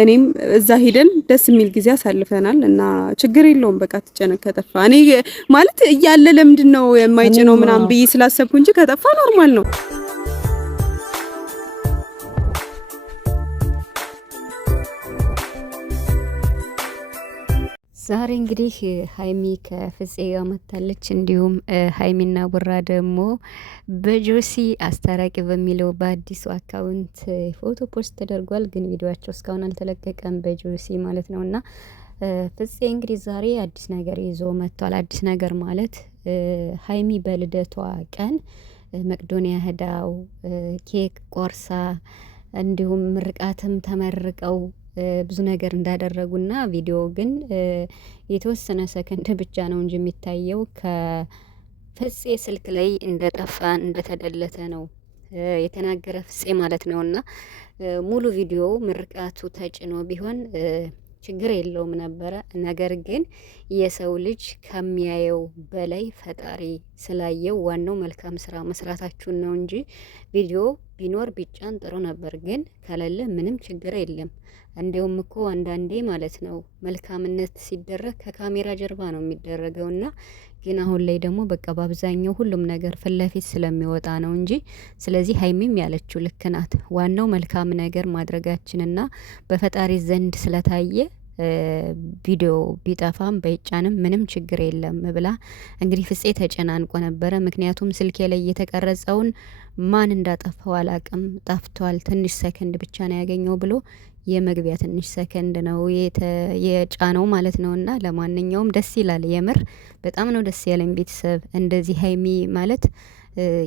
እኔም እዛ ሄደን ደስ የሚል ጊዜ አሳልፈናል እና ችግር የለውም። በቃ ትጨነቅ ከጠፋ እኔ ማለት እያለ ለምንድን ነው የማይጭነው ምናምን ብዬ ስላሰብኩ እንጂ ከጠፋ ኖርማል ነው። ዛሬ እንግዲህ ሀይሚ ከፍፄ ጋር መታለች። እንዲሁም ሀይሚና ቡራ ደግሞ በጆሲ አስታራቂ በሚለው በአዲሱ አካውንት ፎቶ ፖስት ተደርጓል። ግን ቪዲዮቸው እስካሁን አልተለቀቀም በጆሲ ማለት ነው። እና ፍፄ እንግዲህ ዛሬ አዲስ ነገር ይዞ መጥቷል። አዲስ ነገር ማለት ሀይሚ በልደቷ ቀን መቅዶኒያ ሄዳው ኬክ ቆርሳ እንዲሁም ምርቃትም ተመርቀው ብዙ ነገር እንዳደረጉና ቪዲዮ ግን የተወሰነ ሰከንድ ብቻ ነው እንጂ የሚታየው ከፍፄ ስልክ ላይ እንደጠፋ እንደተደለተ ነው የተናገረ ፍፄ ማለት ነውና ሙሉ ቪዲዮ ምርቃቱ ተጭኖ ቢሆን ችግር የለውም ነበረ። ነገር ግን የሰው ልጅ ከሚያየው በላይ ፈጣሪ ስላየው ዋናው መልካም ስራ መስራታችሁን ነው እንጂ ቪዲዮ ቢኖር ቢጫን ጥሩ ነበር። ግን ከሌለ ምንም ችግር የለም። እንዲሁም እኮ አንዳንዴ ማለት ነው መልካምነት ሲደረግ ከካሜራ ጀርባ ነው የሚደረገው እና ግን አሁን ላይ ደግሞ በቃ በአብዛኛው ሁሉም ነገር ፊት ለፊት ስለሚወጣ ነው እንጂ ስለዚህ ሀይሚም ያለችው ልክ ናት። ዋናው መልካም ነገር ማድረጋችንና በፈጣሪ ዘንድ ስለታየ ቪዲዮ ቢጠፋም በይጫንም ምንም ችግር የለም ብላ እንግዲህ ፍፄ ተጨናንቆ ነበረ። ምክንያቱም ስልኬ ላይ የተቀረጸውን ማን እንዳጠፋው አላቅም፣ ጠፍቷል፣ ትንሽ ሰከንድ ብቻ ነው ያገኘው ብሎ የመግቢያ ትንሽ ሰከንድ ነው የጫነው ማለት ነው። እና ለማንኛውም ደስ ይላል፣ የምር በጣም ነው ደስ ያለኝ። ቤተሰብ እንደዚህ ሀይሚ ማለት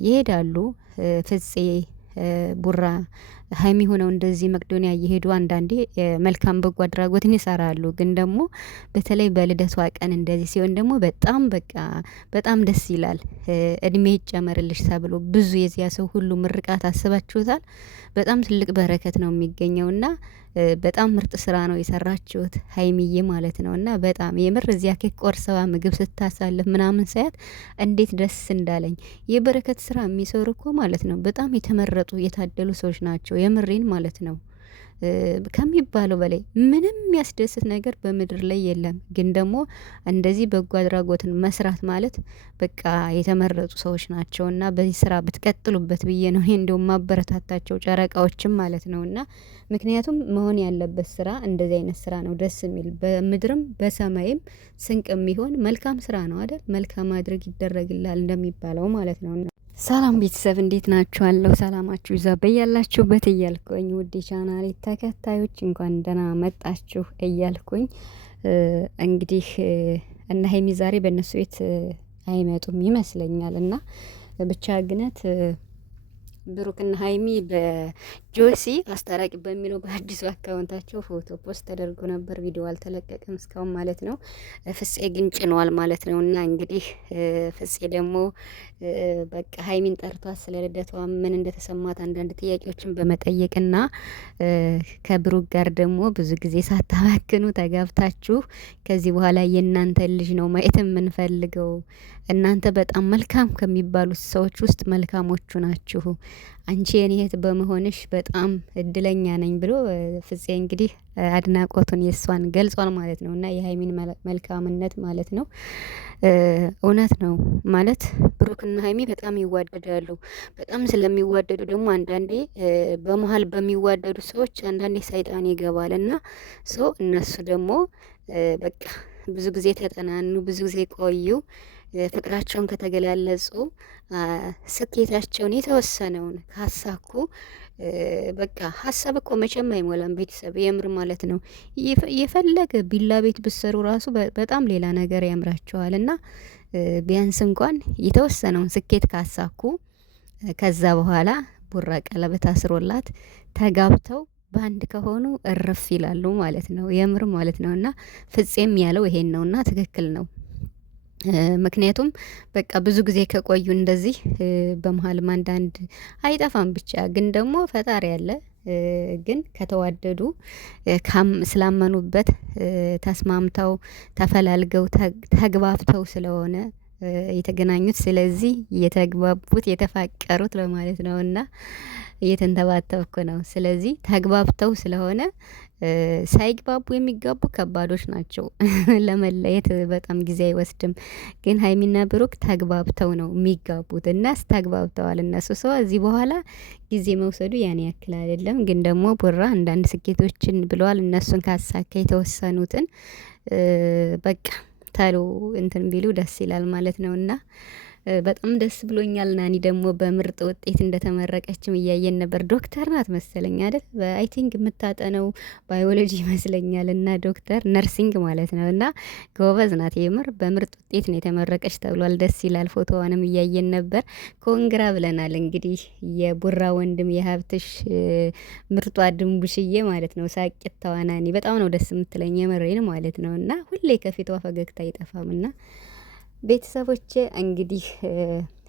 ይሄዳሉ ፍፄ ቡራ ሀይሚ ሆነው እንደዚህ መቅዶኒያ እየሄዱ አንዳንዴ መልካም በጎ አድራጎትን ይሰራሉ። ግን ደግሞ በተለይ በልደቷ ቀን እንደዚህ ሲሆን ደግሞ በጣም በቃ በጣም ደስ ይላል። እድሜ ይጨመርልሽ ተብሎ ብዙ የዚያ ሰው ሁሉ ምርቃት አስባችሁታል። በጣም ትልቅ በረከት ነው የሚገኘውና በጣም ምርጥ ስራ ነው የሰራችሁት ሀይሚዬ ማለት ነው። እና በጣም የምር እዚያ ኬክ ቆርሰዋ ምግብ ስታሳልፍ ምናምን ሳያት እንዴት ደስ እንዳለኝ። የበረከት ስራ የሚሰሩ እኮ ማለት ነው በጣም የተመረጡ የታደሉ ሰዎች ናቸው። የምሬን ማለት ነው። ከሚባለው በላይ ምንም የሚያስደስት ነገር በምድር ላይ የለም። ግን ደግሞ እንደዚህ በጎ አድራጎትን መስራት ማለት በቃ የተመረጡ ሰዎች ናቸውና በዚህ ስራ ብትቀጥሉበት ብዬ ነው እኔ እንደውም ማበረታታቸው ጨረቃዎችም ማለት ነውና ምክንያቱም መሆን ያለበት ስራ እንደዚህ አይነት ስራ ነው ደስ የሚል በምድርም በሰማይም ስንቅ የሚሆን መልካም ስራ ነው አይደል? መልካም ማድረግ ይደረግላል እንደሚባለው ማለት ነውና ሰላም ቤተሰብ እንዴት ናችኋለሁ? ሰላማችሁ ይዛ በያላችሁበት እያልኩኝ ውድ ቻናሌ ተከታዮች እንኳን ደህና መጣችሁ እያልኩኝ እንግዲህ እነ ሀይሚ ዛሬ በእነሱ ቤት አይመጡም ይመስለኛል እና ብቻ ግነት ብሩክና ሀይሚ በጆሲ አስታራቂ በሚለው በአዲሱ አካውንታቸው ፎቶ ፖስት ተደርጎ ነበር። ቪዲዮ አልተለቀቀም እስካሁን ማለት ነው። ፍፄ ግን ጭኗል ማለት ነው። እና እንግዲህ ፍፄ ደግሞ በቃ ሀይሚን ጠርቷት ስለ ልደቷ ምን እንደተሰማት አንዳንድ ጥያቄዎችን በመጠየቅና ከብሩክ ጋር ደግሞ ብዙ ጊዜ ሳታባክኑ ተጋብታችሁ ከዚህ በኋላ የእናንተ ልጅ ነው ማየት የምንፈልገው እናንተ በጣም መልካም ከሚባሉት ሰዎች ውስጥ መልካሞቹ ናችሁ። አንቺ የኔ እህት በመሆንሽ በጣም እድለኛ ነኝ ብሎ ፍፄ እንግዲህ አድናቆቱን የሷን ገልጿል ማለት ነው። እና የሀይሚን መልካምነት ማለት ነው። እውነት ነው ማለት ብሩክና ሀይሚ በጣም ይዋደዳሉ። በጣም ስለሚዋደዱ ደግሞ አንዳንዴ በመሀል በሚዋደዱ ሰዎች አንዳንዴ ሰይጣን ይገባል እና እነሱ ደግሞ በቃ ብዙ ጊዜ ተጠናኑ፣ ብዙ ጊዜ ቆዩ። ፍቅራቸውን ከተገላለጹ ስኬታቸውን የተወሰነውን ካሳኩ በቃ ሀሳብ እኮ መቼም አይሞላም ቤተሰብ የምር ማለት ነው። የፈለገ ቢላ ቤት ብሰሩ ራሱ በጣም ሌላ ነገር ያምራቸዋል እና ቢያንስ እንኳን የተወሰነውን ስኬት ካሳኩ ከዛ በኋላ ቡራ ቀለበት አስሮላት ተጋብተው በአንድ ከሆኑ እርፍ ይላሉ ማለት ነው። የምር ማለት ነው። እና ፍፄም ያለው ይሄን ነውና ትክክል ነው። ምክንያቱም በቃ ብዙ ጊዜ ከቆዩ እንደዚህ በመሀልም አንዳንድ አይጠፋም። ብቻ ግን ደግሞ ፈጣሪ ያለ ግን ከተዋደዱ ስላመኑበት ተስማምተው ተፈላልገው ተግባብተው ስለሆነ የተገናኙት። ስለዚህ የተግባቡት የተፋቀሩት ለማለት ነውና እየተንተባተብኩ ነው። ስለዚህ ተግባብተው ስለሆነ ሳይግባቡ የሚጋቡ ከባዶች ናቸው። ለመለየት በጣም ጊዜ አይወስድም። ግን ሀይሚና ብሩክ ተግባብተው ነው የሚጋቡት እና ተግባብተዋል እነሱ ሰው እዚህ በኋላ ጊዜ መውሰዱ ያን ያክል አይደለም። ግን ደግሞ ቡራ አንዳንድ ስኬቶችን ብለዋል። እነሱን ካሳካ የተወሰኑትን በቃ ታሎ እንትን ቢሉ ደስ ይላል ማለት ነውና በጣም ደስ ብሎኛል። ናኒ ደግሞ በምርጥ ውጤት እንደተመረቀችም እያየን ነበር። ዶክተር ናት መሰለኝ አይደል? አይ ቲንክ የምታጠነው ባዮሎጂ ይመስለኛል እና ዶክተር ነርሲንግ ማለት ነው እና ጎበዝ ናት የምር። በምርጥ ውጤት ነው የተመረቀች ተብሏል። ደስ ይላል። ፎቶዋንም እያየን ነበር። ኮንግራ ብለናል። እንግዲህ የቡራ ወንድም የሀብትሽ ምርጧ ድንቡሽዬ ማለት ነው። ሳቂታዋ ናኒ በጣም ነው ደስ የምትለኝ የምሬን ማለት ነው እና ሁሌ ከፊቷ ፈገግታ አይጠፋምና ቤተሰቦቼ እንግዲህ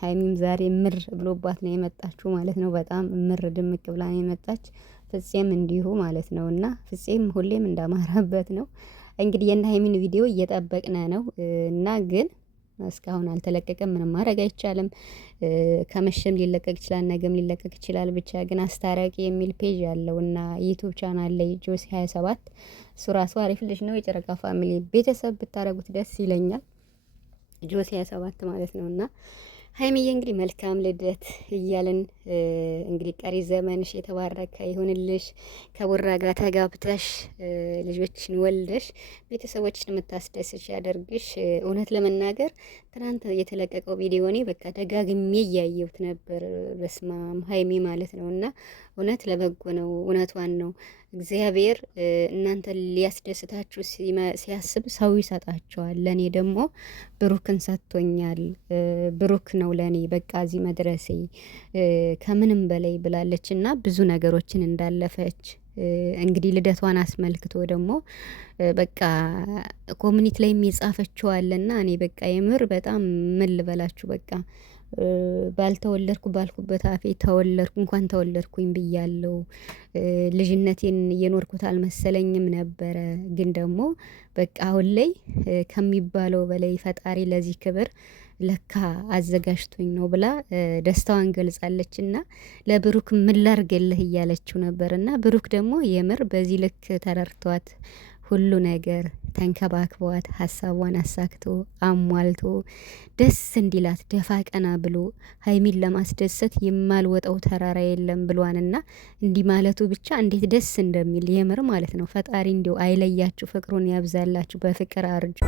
ሀይሚም ዛሬ ምር ብሎባት ነው የመጣችው ማለት ነው። በጣም ምር ድምቅ ብላ ነው የመጣች። ፍፄም እንዲሁ ማለት ነው እና ፍፄም ሁሌም እንዳማረበት ነው። እንግዲህ የእነ ሀይሚን ቪዲዮ እየጠበቅነ ነው እና ግን እስካሁን አልተለቀቀም። ምንም ማድረግ አይቻልም። ከመሸም ሊለቀቅ ይችላል፣ ነገም ሊለቀቅ ይችላል። ብቻ ግን አስታራቂ የሚል ፔጅ ያለው እና ዩቲዩብ ቻናል ላይ ጆሲ 27 እሱ ራሱ አሪፍ ልጅ ነው። የጨረቃ ፋሚሊ ቤተሰብ ብታረጉት ደስ ይለኛል። ጆሲ 27 ማለት ነው እና ሀይሚዬ እንግዲህ መልካም ልደት እያልን እንግዲህ ቀሪ ዘመንሽ የተባረከ ይሁንልሽ። ከቡራ ጋር ተጋብተሽ ልጆችን ወልደሽ ቤተሰቦችን የምታስደስሽ ያደርግሽ። እውነት ለመናገር ትናንት የተለቀቀው ቪዲዮ እኔ በቃ ደጋግሜ እያየሁት ነበር። በስማም ሀይሚ ማለት ነው እና እውነት ለበጎ ነው። እውነቷን ነው። እግዚአብሔር እናንተ ሊያስደስታችሁ ሲያስብ ሰው ይሰጣቸዋል። ለእኔ ደግሞ ብሩክን ሰጥቶኛል። ብሩክ ነው ለእኔ በቃ እዚህ መድረሴ ከምንም በላይ ብላለች እና ብዙ ነገሮችን እንዳለፈች እንግዲህ ልደቷን አስመልክቶ ደግሞ በቃ ኮሚኒቲ ላይ የሚጻፈችዋልና እኔ በቃ የምር በጣም ምን ልበላችሁ በቃ ባልተወለድኩ ባልኩበት አፌ ተወለድኩ እንኳን ተወለድኩኝ ብያለሁ። ልጅነቴን እየኖርኩት አልመሰለኝም ነበረ። ግን ደግሞ በቃ አሁን ላይ ከሚባለው በላይ ፈጣሪ ለዚህ ክብር ለካ አዘጋጅቶኝ ነው ብላ ደስታዋን ገልጻለችና ለብሩክ ምን ላርገልህ እያለችው ነበርና ብሩክ ደግሞ የምር በዚህ ልክ ተረርቷት ሁሉ ነገር ተንከባክቧት ሀሳቧን አሳክቶ አሟልቶ ደስ እንዲላት ደፋ ቀና ብሎ ሀይሚን ለማስደሰት የማልወጣው ተራራ የለም ብሏንና እንዲህ ማለቱ ብቻ እንዴት ደስ እንደሚል የምር ማለት ነው። ፈጣሪ እንዲው አይለያችሁ፣ ፍቅሩን ያብዛላችሁ፣ በፍቅር አርጁ።